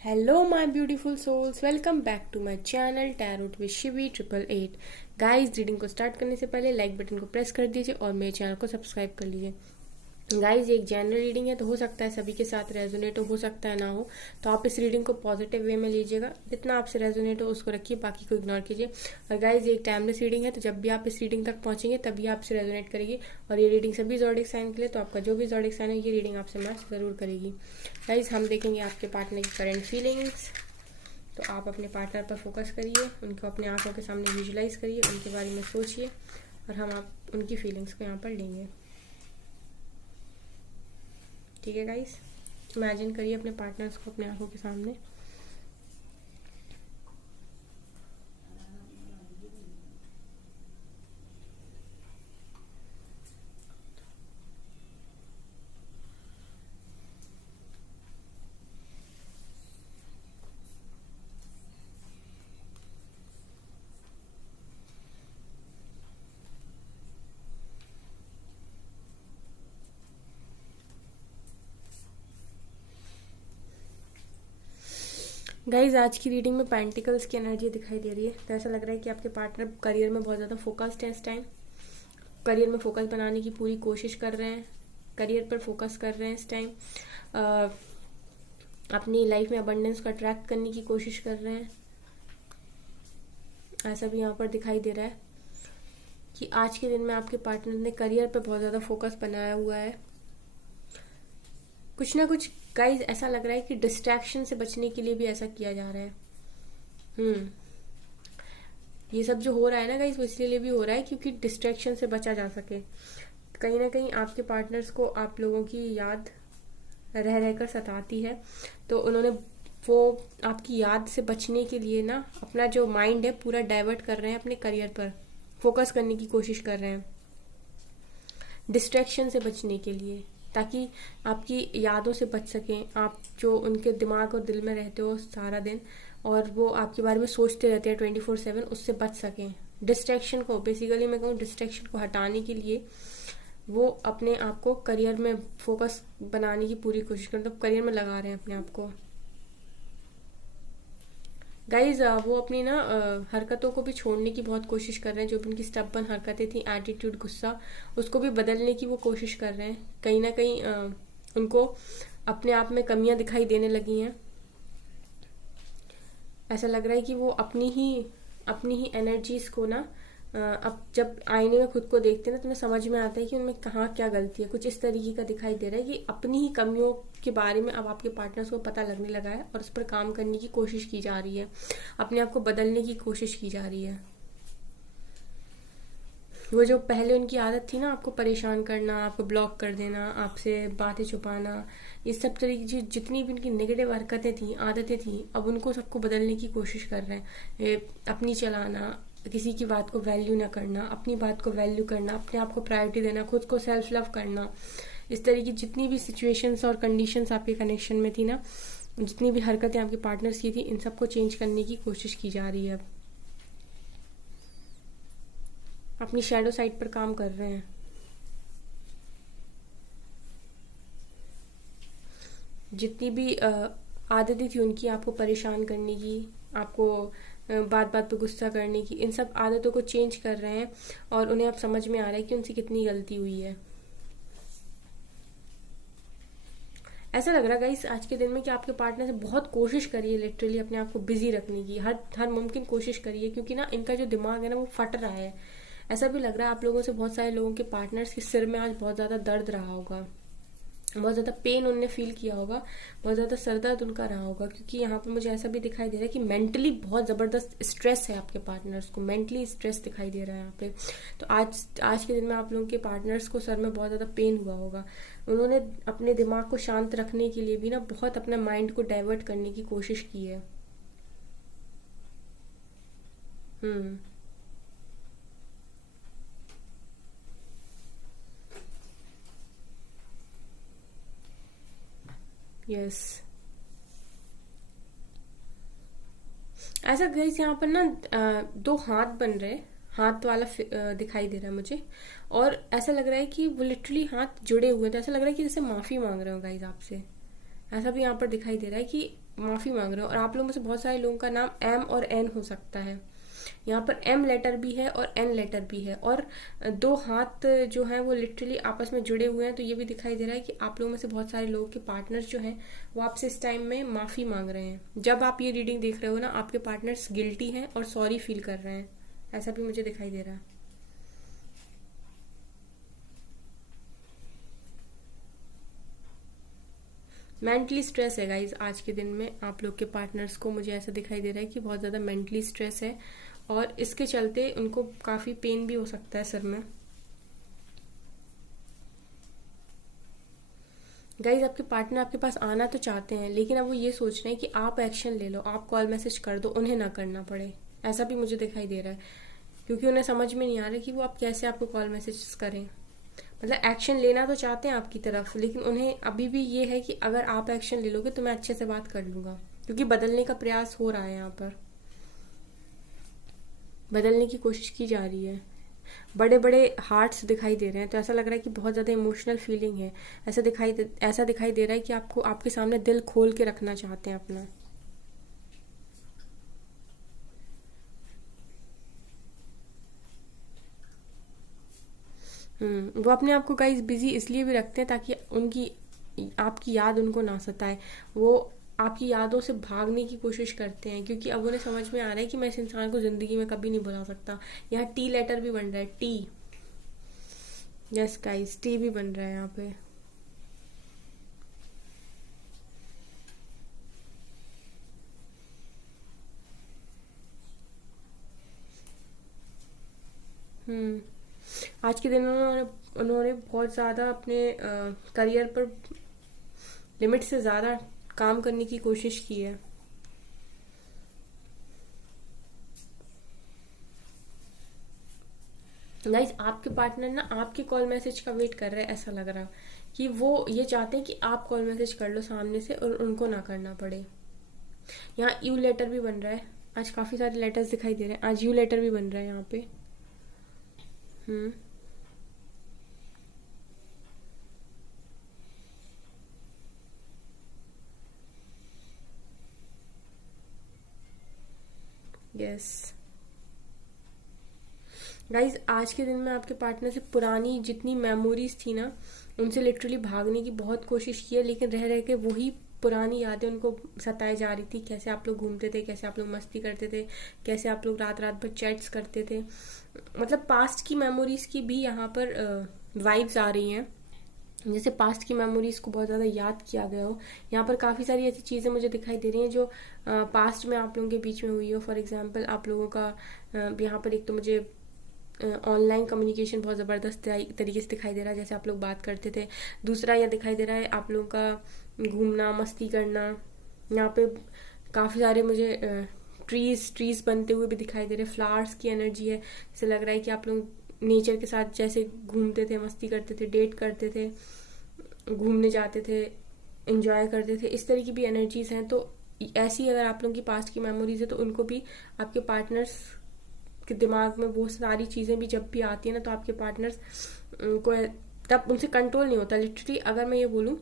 Hello, my beautiful souls. Welcome back to my channel Tarot with Shivi 888. Guys, reading को start करने से पहले like button को press कर दीजिए और मेरे चैनल को सब्सक्राइब कर लीजिए। गाइस, ये एक जनरल रीडिंग है तो हो सकता है सभी के साथ रेजोनेट हो सकता है ना हो, तो आप इस रीडिंग को पॉजिटिव वे में लीजिएगा। जितना आपसे रेजोनेट हो उसको रखिए, बाकी को इग्नोर कीजिए। और गाइस, ये एक टाइमलेस रीडिंग है तो जब भी आप इस रीडिंग तक पहुंचेंगे तभी आपसे रेजोनेट करेगी। और ये रीडिंग सभी ज़ोडिक साइन के लिए, तो आपका जो भी ज़ोडिक साइन है ये रीडिंग आपसे मैच जरूर करेगी। गाइस, हम देखेंगे आपके पार्टनर की करेंट फीलिंग्स। तो आप अपने पार्टनर पर फोकस करिए, उनको अपने आंखों के सामने विजुलाइज करिए, उनके बारे में सोचिए और हम आप उनकी फीलिंग्स को यहाँ पर लेंगे। ठीक है गाइस, इमेजिन करिए अपने पार्टनर्स को अपने आंखों के सामने। गाइज, आज की रीडिंग में पेंटिकल्स की एनर्जी दिखाई दे रही है। तो ऐसा लग रहा है कि आपके पार्टनर करियर में बहुत ज़्यादा फोकस्ड है इस टाइम। करियर में फोकस बनाने की पूरी कोशिश कर रहे हैं, करियर पर फोकस कर रहे हैं इस टाइम। अपनी लाइफ में अबंडेंस को अट्रैक्ट करने की कोशिश कर रहे हैं। ऐसा भी यहाँ पर दिखाई दे रहा है कि आज के दिन में आपके पार्टनर ने करियर पर बहुत ज़्यादा फोकस बनाया हुआ है। कुछ ना कुछ गाइज ऐसा लग रहा है कि डिस्ट्रैक्शन से बचने के लिए भी ऐसा किया जा रहा है। ये सब जो हो रहा है ना गाइज, वो इसलिए भी हो रहा है क्योंकि डिस्ट्रैक्शन से बचा जा सके। कहीं ना कहीं आपके पार्टनर्स को आप लोगों की याद रह रहकर सताती है, तो उन्होंने वो आपकी याद से बचने के लिए ना अपना जो माइंड है पूरा डाइवर्ट कर रहे हैं, अपने करियर पर फोकस करने की कोशिश कर रहे हैं डिस्ट्रैक्शन से बचने के लिए, ताकि आपकी यादों से बच सकें। आप जो उनके दिमाग और दिल में रहते हो सारा दिन और वो आपके बारे में सोचते रहते हैं 24/7, उससे बच सकें। डिस्ट्रैक्शन को, बेसिकली मैं कहूँ डिस्ट्रैक्शन को हटाने के लिए वो अपने आप को करियर में फोकस बनाने की पूरी कोशिश करते हैं, तो करियर में लगा रहे हैं अपने आप को। गाइज, वो अपनी ना हरकतों को भी छोड़ने की बहुत कोशिश कर रहे हैं। जो भी उनकी स्टबन हरकतें थी, एटीट्यूड, गुस्सा, उसको भी बदलने की वो कोशिश कर रहे हैं। कहीं ना कहीं उनको अपने आप में कमियां दिखाई देने लगी हैं। ऐसा लग रहा है कि वो अपनी ही एनर्जीज को ना अब जब आईने में खुद को देखते हैं ना, तो उन्हें समझ में आता है कि उनमें कहाँ क्या गलती है। कुछ इस तरीके का दिखाई दे रहा है कि अपनी ही कमियों के बारे में अब आपके पार्टनर्स को पता लगने लगा है और उस पर काम करने की कोशिश की जा रही है, अपने आप को बदलने की कोशिश की जा रही है। वो जो पहले उनकी आदत थी ना, आपको परेशान करना, आपको ब्लॉक कर देना, आपसे बातें छुपाना, ये सब तरीके की जितनी भी उनकी नेगेटिव हरकतें थी, आदतें थी, अब उनको सबको बदलने की कोशिश कर रहे हैं। अपनी चलाना, किसी की बात को वैल्यू ना करना, अपनी बात को वैल्यू करना, अपने आप को प्रायोरिटी देना, खुद को सेल्फ लव करना, इस तरह की जितनी भी सिचुएशंस और कंडीशंस आपके कनेक्शन में थी ना, जितनी भी हरकतें आपके पार्टनर्स की थी, इन सबको चेंज करने की कोशिश की जा रही है। अब अपनी शैडो साइड पर काम कर रहे हैं। जितनी भी आदतें थी उनकी, आपको परेशान करने की, आपको बात बात पे गुस्सा करने की, इन सब आदतों को चेंज कर रहे हैं और उन्हें अब समझ में आ रहा है कि उनसे कितनी गलती हुई है। ऐसा लग रहा है गाइस आज के दिन में कि आपके पार्टनर से बहुत कोशिश करिए लिटरली अपने आप को बिजी रखने की, हर मुमकिन कोशिश करिए, क्योंकि ना इनका जो दिमाग है ना वो फट रहा है। ऐसा भी लग रहा है आप लोगों से बहुत सारे लोगों के पार्टनर्स के सिर में आज बहुत ज़्यादा दर्द रहा होगा, बहुत ज़्यादा पेन उनने फील किया होगा, बहुत ज़्यादा सरदर्द उनका रहा होगा, क्योंकि यहाँ पे मुझे ऐसा भी दिखाई दे रहा है कि मेंटली बहुत ज़बरदस्त स्ट्रेस है आपके पार्टनर्स को, मेंटली स्ट्रेस दिखाई दे रहा है यहाँ पे। तो आज के दिन में आप लोगों के पार्टनर्स को सर में बहुत ज़्यादा पेन हुआ होगा। उन्होंने अपने दिमाग को शांत रखने के लिए भी ना बहुत अपने माइंड को डाइवर्ट करने की कोशिश की है। हम्म यस, ऐसा गाइस यहाँ पर ना दो हाथ बन रहे, हाथ वाला दिखाई दे रहा है मुझे। और ऐसा लग रहा है कि वो लिटरली हाथ जुड़े हुए, तो ऐसा लग रहा है कि जैसे माफी मांग रहे हो गाइस आपसे। ऐसा भी यहाँ पर दिखाई दे रहा है कि माफी मांग रहे हो। और आप लोगों में से बहुत सारे लोगों का नाम एम और एन हो सकता है। यहाँ पर एम लेटर भी है और एन लेटर भी है, और दो हाथ जो हैं वो लिटरली आपस में जुड़े हुए हैं। तो ये भी दिखाई दे रहा है कि आप लोगों में से बहुत सारे लोगों के पार्टनर्स जो हैं वो आपसे इस टाइम में माफी मांग रहे हैं। जब आप ये रीडिंग देख रहे हो ना, आपके पार्टनर्स गिल्टी हैं और सॉरी फील कर रहे हैं, ऐसा भी मुझे दिखाई दे रहा है। मेंटली स्ट्रेस है गाइज आज के दिन में आप लोग के पार्टनर्स को, मुझे ऐसा दिखाई दे रहा है कि बहुत ज़्यादा मेंटली स्ट्रेस है, और इसके चलते उनको काफ़ी पेन भी हो सकता है सर में। गाइज आपके पार्टनर आपके पास आना तो चाहते हैं, लेकिन अब वो ये सोच रहे हैं कि आप एक्शन ले लो, आप कॉल मैसेज कर दो, उन्हें ना करना पड़े। ऐसा भी मुझे दिखाई दे रहा है, क्योंकि उन्हें समझ में नहीं आ रहा कि वो आप कैसे आपको कॉल मैसेज करें। मतलब एक्शन लेना तो चाहते हैं आपकी तरफ, लेकिन उन्हें अभी भी ये है कि अगर आप एक्शन ले लोगे तो मैं अच्छे से बात कर लूंगा, क्योंकि बदलने का प्रयास हो रहा है, यहाँ पर बदलने की कोशिश की जा रही है। बड़े बड़े हार्ट्स दिखाई दे रहे हैं, तो ऐसा लग रहा है कि बहुत ज़्यादा इमोशनल फीलिंग है। ऐसा दिखाई दे रहा है कि आपको आपके सामने दिल खोल के रखना चाहते हैं अपना। वो अपने आप को गाइस बिजी इसलिए भी रखते हैं ताकि उनकी आपकी याद उनको ना सताए। वो आपकी यादों से भागने की कोशिश करते हैं, क्योंकि अब उन्हें समझ में आ रहा है कि मैं इस इंसान को जिंदगी में कभी नहीं भुला सकता। यहाँ टी लेटर भी बन रहा है, टी। यस गाइस, टी भी बन रहा है यहाँ पे। हम्म आज के दिन उन्होंने उन्होंने बहुत ज़्यादा अपने करियर पर लिमिट से ज़्यादा काम करने की कोशिश की है। गाइज आपके पार्टनर ना आपके कॉल मैसेज का वेट कर रहे हैं, ऐसा लग रहा कि वो ये चाहते हैं कि आप कॉल मैसेज कर लो सामने से और उनको ना करना पड़े। यहाँ यू लेटर भी बन रहा है, आज काफी सारे लेटर्स दिखाई दे रहे हैं, आज यू लेटर भी बन रहा है यहाँ पे। हम्म यस गाइज आज के दिन में आपके पार्टनर से पुरानी जितनी मेमोरीज थी ना, उनसे लिटरली भागने की बहुत कोशिश की है, लेकिन रह रह के वही पुरानी यादें उनको सताए जा रही थी। कैसे आप लोग घूमते थे, कैसे आप लोग मस्ती करते थे, कैसे आप लोग रात रात भर चैट्स करते थे। मतलब पास्ट की मेमोरीज की भी यहाँ पर वाइब्स आ रही हैं, जैसे पास्ट की मेमोरीज को बहुत ज़्यादा याद किया गया हो। यहाँ पर काफ़ी सारी ऐसी चीज़ें मुझे दिखाई दे रही हैं जो पास्ट में आप लोगों के बीच में हुई हो। फॉर एग्जांपल आप लोगों का यहाँ पर एक तो मुझे ऑनलाइन कम्युनिकेशन बहुत ज़बरदस्त तरीके से दिखाई दे रहा है, जैसे आप लोग बात करते थे। दूसरा यह दिखाई दे रहा है आप लोगों का घूमना, मस्ती करना। यहाँ पे काफ़ी सारे मुझे ट्रीज बनते हुए भी दिखाई दे रहे, फ्लावर्स की एनर्जी है। जैसे लग रहा है कि आप लोग नेचर के साथ जैसे घूमते थे, मस्ती करते थे, डेट करते थे, घूमने जाते थे, एंजॉय करते थे, इस तरह की भी एनर्जीज हैं। तो ऐसी अगर आप लोगों की पास्ट की मेमोरीज है तो उनको भी आपके पार्टनर्स के दिमाग में वो सारी चीज़ें भी जब भी आती है ना, तो आपके पार्टनर्स को तब उनसे कंट्रोल नहीं होता। लिटरली अगर मैं ये बोलूँ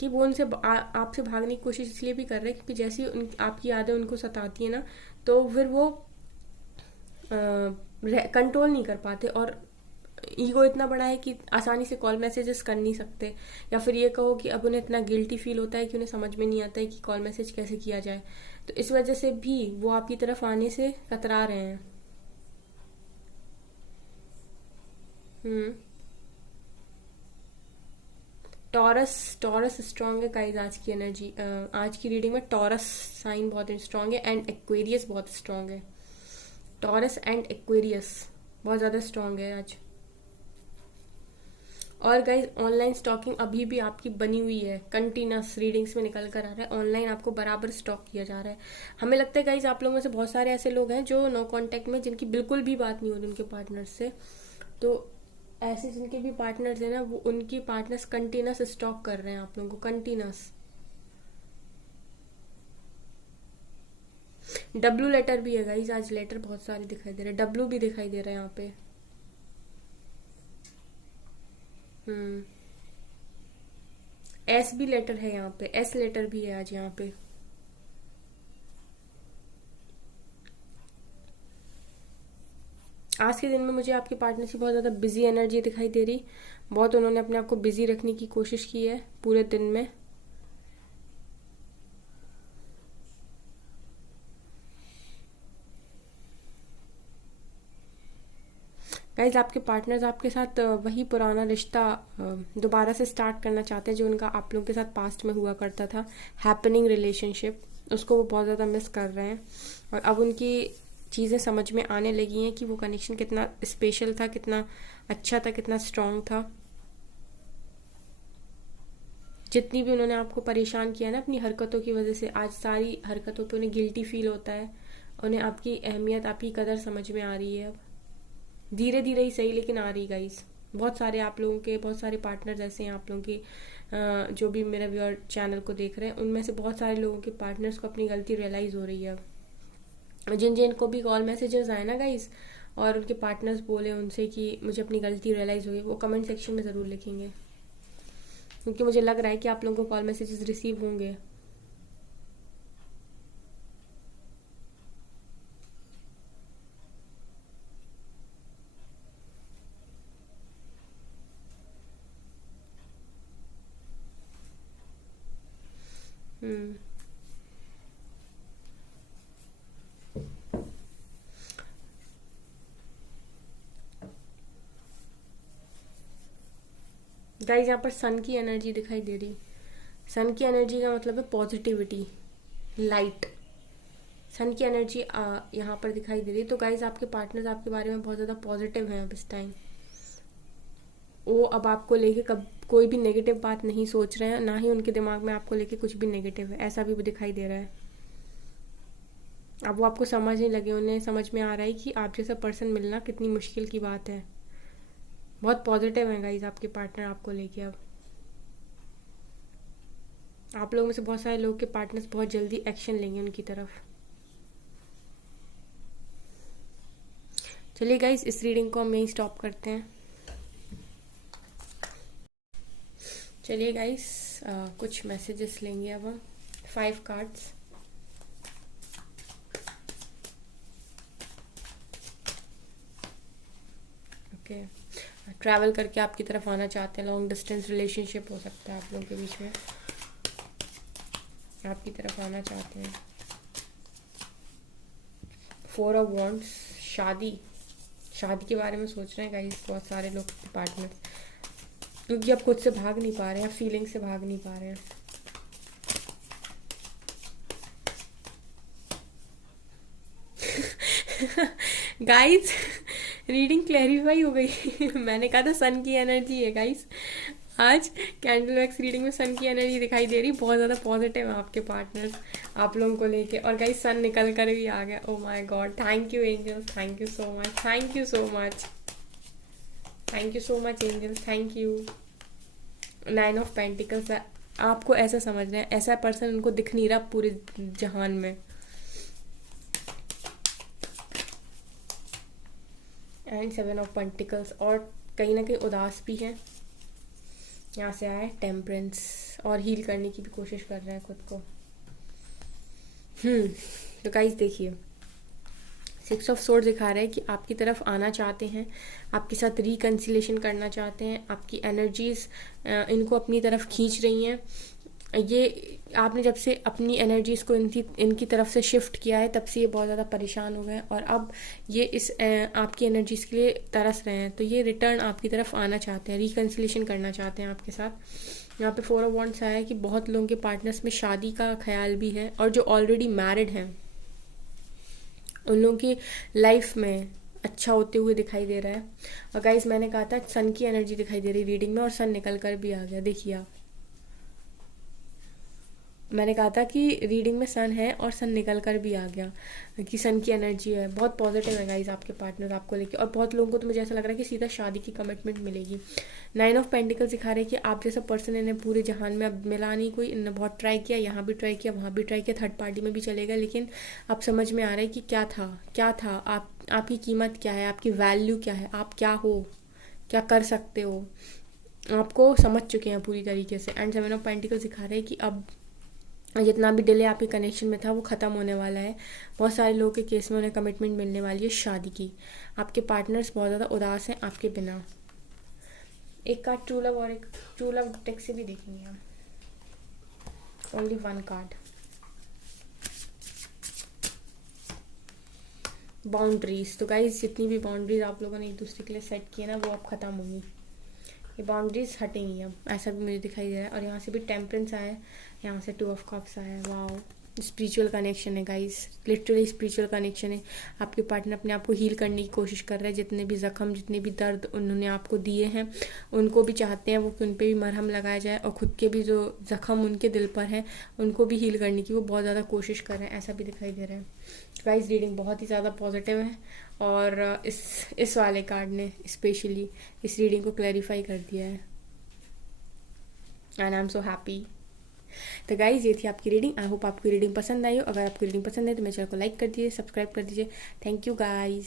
कि वो उनसे आपसे भागने की कोशिश इसलिए भी कर रहे हैं क्योंकि जैसी आपकी यादें उनको सताती है ना, तो फिर वो कंट्रोल नहीं कर पाते, और ईगो इतना बड़ा है कि आसानी से कॉल मैसेजेस कर नहीं सकते। या फिर ये कहो कि अब उन्हें इतना गिल्टी फील होता है कि उन्हें समझ में नहीं आता है कि कॉल मैसेज कैसे किया जाए। तो इस वजह से भी वो आपकी तरफ आने से कतरा रहे हैं। हम्म टॉरस टॉरस स्ट्रांग है गाइस आज की एनर्जी, आज की रीडिंग में टॉरस साइन बहुत स्ट्रांग है, एंड एक्वेरियस बहुत स्ट्रांग है। टॉरस एंड एक्वेरियस बहुत ज़्यादा स्ट्रांग है आज। और गाइज ऑनलाइन स्टॉकिंग अभी भी आपकी बनी हुई है, कंटिन्यूस रीडिंग्स में निकल कर आ रहा है, ऑनलाइन आपको बराबर स्टॉक किया जा रहा है। हमें लगता है गाइज आप लोगों में से बहुत सारे ऐसे लोग हैं जो नो कांटेक्ट में, जिनकी बिल्कुल भी बात नहीं हो रही उनके पार्टनर से। तो ऐसे जिनके भी पार्टनर्स हैं ना, वो उनकी पार्टनर्स कंटिन्यूस स्टॉक कर रहे हैं आप लोगों को, कंटिन्यूस। डब्लू लेटर भी है गाइज, आज लेटर बहुत सारे दिखाई दे रहे हैं, डब्लू भी दिखाई दे रहा है यहाँ पे। एस भी लेटर है यहाँ पे, एस लेटर भी है आज यहाँ पे। आज के दिन में मुझे आपके पार्टनर से बहुत ज़्यादा बिजी एनर्जी दिखाई दे रही। बहुत उन्होंने अपने आप को बिजी रखने की कोशिश की है पूरे दिन में। गाइज आपके पार्टनर्स आपके साथ वही पुराना रिश्ता दोबारा से स्टार्ट करना चाहते हैं जो उनका आप लोगों के साथ पास्ट में हुआ करता था, हैपनिंग रिलेशनशिप, उसको वो बहुत ज़्यादा मिस कर रहे हैं। और अब उनकी चीज़ें समझ में आने लगी हैं कि वो कनेक्शन कितना स्पेशल था, कितना अच्छा था, कितना स्ट्रांग था। जितनी भी उन्होंने आपको परेशान किया ना अपनी हरकतों की वजह से, आज सारी हरकतों पे उन्हें गिल्टी फील होता है। उन्हें आपकी अहमियत, आपकी कदर समझ में आ रही है अब, धीरे धीरे ही सही लेकिन आ रही। गाइस बहुत सारे आप लोगों के, बहुत सारे पार्टनर्स ऐसे हैं आप लोगों के, जो भी मेरा व्यूअर चैनल को देख रहे हैं, उनमें से बहुत सारे लोगों के पार्टनर्स को अपनी गलती रियलाइज़ हो रही है अब। जिन जिन को भी कॉल मैसेजेस आए ना गाइस, और उनके पार्टनर्स बोले उनसे कि मुझे अपनी गलती रियलाइज़ हो गई, वो कमेंट सेक्शन में ज़रूर लिखेंगे, क्योंकि मुझे लग रहा है कि आप लोगों को कॉल मैसेजेस रिसीव होंगे। हम्म गाइस यहाँ पर सन की एनर्जी दिखाई दे रही। सन की एनर्जी का मतलब है पॉजिटिविटी, लाइट। सन की एनर्जी यहाँ पर दिखाई दे रही। तो गाइज आपके पार्टनर्स आपके बारे में बहुत ज़्यादा पॉजिटिव हैं अब इस टाइम। वो अब आपको लेके कब कोई भी नेगेटिव बात नहीं सोच रहे हैं, ना ही उनके दिमाग में आपको लेके कुछ भी नेगेटिव है, ऐसा भी दिखाई दे रहा है। अब वो आपको समझने लगे, उन्हें समझ में आ रहा है कि आप जैसा पर्सन मिलना कितनी मुश्किल की बात है। बहुत पॉजिटिव है गाइज आपके पार्टनर आपको लेके अब। आप लोगों में से बहुत सारे लोग के पार्टनर्स बहुत जल्दी एक्शन लेंगे उनकी तरफ। चलिए गाइज इस रीडिंग को हम यहीं स्टॉप करते हैं। चलिए गाइज कुछ मैसेजेस लेंगे अब हम। 5 कार्ड्स। ओके, ट्रैवल करके आपकी तरफ आना चाहते हैं, लॉन्ग डिस्टेंस रिलेशनशिप हो सकता है आप लोगों के बीच में, आपकी तरफ आना चाहते हैं। 4 ऑफ वॉन्ड्स, शादी, शादी के बारे में सोच रहे हैं गाइस बहुत सारे लोग पार्टनर्स, क्योंकि आप खुद से भाग नहीं पा रहे हैं, फीलिंग से भाग नहीं पा रहे हैं। गाइस रीडिंग क्लैरिफाई हो गई। मैंने कहा था सन की एनर्जी है गाइस। आज कैंडल वैक्स रीडिंग में सन की एनर्जी दिखाई दे रही, बहुत ज़्यादा पॉजिटिव है आपके पार्टनर्स आप लोगों को लेके। और गाइस सन निकल कर भी आ गया। Oh my God, thank you angels, thank you so much, thank you so much, thank you so much angels, thank you. 9 of pentacles, आपको ऐसा समझ रहे हैं, ऐसा पर्सन उनको दिख नहीं रहा पूरे जहान में। एंड 7 ऑफ पेंटिकल्स, और कहीं ना कहीं उदास भी हैं। यहाँ से आया टेम्परेंस, और हील करने की भी कोशिश कर रहे हैं खुद को। तो गाइस देखिए 6 ऑफ सोर्ड दिखा रहा है कि आपकी तरफ आना चाहते हैं, आपके साथ रिकन्सिलेशन करना चाहते हैं, आपकी एनर्जीज इनको अपनी तरफ खींच रही हैं। ये आपने जब से अपनी एनर्जीज को इनकी तरफ से शिफ्ट किया है, तब से ये बहुत ज़्यादा परेशान हो गए हैं, और अब ये इस आपकी एनर्जीज के लिए तरस रहे हैं। तो ये रिटर्न आपकी तरफ आना चाहते हैं, रिकन्सिलेशन करना चाहते हैं आपके साथ। यहाँ पे 4 ऑफ वॉन्ड्स आया है कि बहुत लोगों के पार्टनर्स में शादी का ख्याल भी है, और जो ऑलरेडी मैरिड हैं उन लोगों की लाइफ में अच्छा होते हुए दिखाई दे रहा है। और गाइस मैंने कहा था सन की एनर्जी दिखाई दे रही रीडिंग में, और सन निकल कर भी आ गया। देखिए आप, मैंने कहा था कि रीडिंग में सन है और सन निकल कर भी आ गया, कि सन की एनर्जी है। बहुत पॉजिटिव है गाइस आपके पार्टनर आपको लेके, और बहुत लोगों को तो मुझे ऐसा लग रहा है कि सीधा शादी की कमिटमेंट मिलेगी। 9 ऑफ पेंटिकल्स दिखा रहे हैं कि आप जैसा पर्सन इन्हें पूरे जहान में अब मिला नहीं कोई। इन्होंने बहुत ट्राई किया, यहाँ भी ट्राई किया, वहाँ भी ट्राई किया, थर्ड पार्टी में भी चलेगा, लेकिन अब समझ में आ रहा है कि क्या था, क्या था, आपकी कीमत क्या है, आपकी वैल्यू क्या है, आप क्या हो, क्या कर सकते हो। आपको समझ चुके हैं पूरी तरीके से। एंड 7 ऑफ पेंटिकल्स दिखा रहे हैं कि अब जितना भी डिले आपके कनेक्शन में था वो ख़त्म होने वाला है। बहुत सारे लोगों के केस में उन्हें कमिटमेंट मिलने वाली है शादी की। आपके पार्टनर्स बहुत ज़्यादा उदास हैं आपके बिना। एक कार्ड ट्रू लव और एक ट्रू लव टेक से भी देखेंगे हम। Only one card. बाउंड्रीज। तो गाइज जितनी भी बाउंड्रीज आप लोगों ने एक दूसरे के लिए सेट की है ना, वो अब ख़त्म होंगी। ये बाउंड्रीज हटेंगी अब, ऐसा भी मुझे दिखाई दे रहा है। और यहाँ से भी टेम्परेंस आया है, यहाँ से 2 ऑफ कप्स आया है। वाओ, स्पिरिचुअल कनेक्शन है गाइस, लिटरली स्पिरिचुअल कनेक्शन है। आपके पार्टनर अपने आप को हील करने की कोशिश कर रहे हैं। जितने भी जख्म, जितने भी दर्द उन्होंने आपको दिए हैं, उनको भी चाहते हैं वो कि उन पर भी मरहम लगाया जाए, और ख़ुद के भी जो जख्म उनके दिल पर हैं उनको भी हील करने की वो बहुत ज़्यादा कोशिश कर रहे हैं, ऐसा भी दिखाई दे रहा है। गाइस रीडिंग बहुत ही ज़्यादा पॉजिटिव है, और इस वाले कार्ड ने स्पेशली इस रीडिंग को क्लैरिफाई कर दिया है। And I am so happy. तो गाइज ये थी आपकी रीडिंग। आई होप आपकी रीडिंग पसंद आई हो। अगर आपकी रीडिंग पसंद है तो मेरे चैनल को लाइक कर दीजिए, सब्सक्राइब कर दीजिए। Thank you guys.